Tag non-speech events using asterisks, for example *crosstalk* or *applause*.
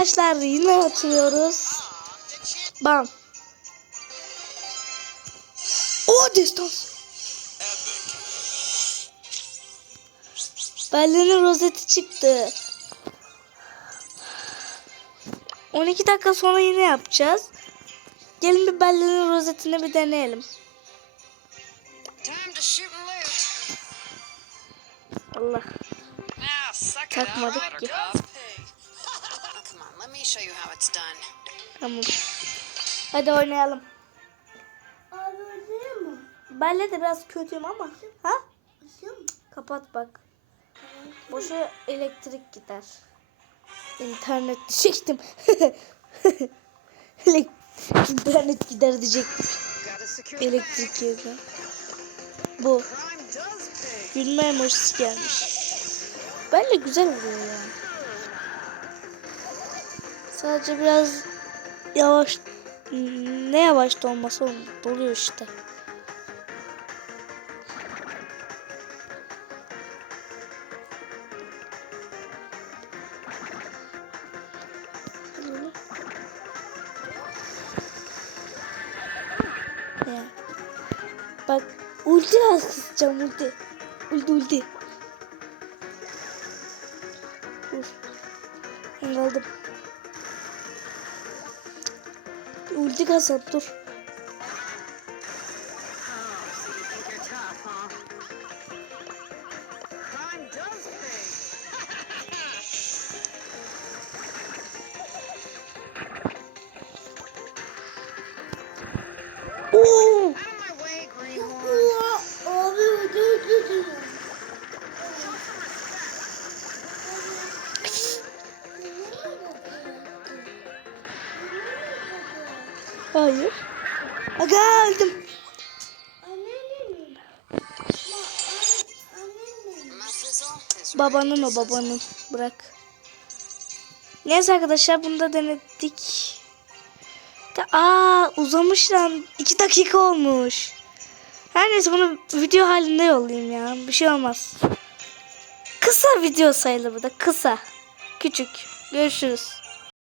arkadaşlar yine atıyoruz. Bam. O distans. Berlin'in rozeti çıktı. 12 dakika sonra yine yapacağız. Gelin bir Berlin'in rozetini bir deneyelim. Allah. Takmadık ki. Show you how it's done. Tamam. Hadi oynayalım. Abi mi? Benle de biraz kötüyüm ama. Ha? Kapat bak. Boşu elektrik gider. İnternet diyecektim. *laughs* İnternet gider diyecektim. Elektrik yerine. Bu. Gülme emojisi gelmiş. Benle güzel oluyor yani. Sadece biraz yavaş ne yavaş da olmasa onu doluyor işte. Ya. Bak ulti az kısacağım ulti. Ulti ulti. Dur. Ben kaldım. Ulti kasap dur. Oo! Hayır. Aga öldüm. Babanın o babanın. Bırak. Neyse arkadaşlar bunu da denedik. Aa uzamış lan. 2 dakika olmuş. Her neyse bunu video halinde yollayayım ya. Bir şey olmaz. Kısa video sayılır bu da. Kısa. Küçük. Görüşürüz.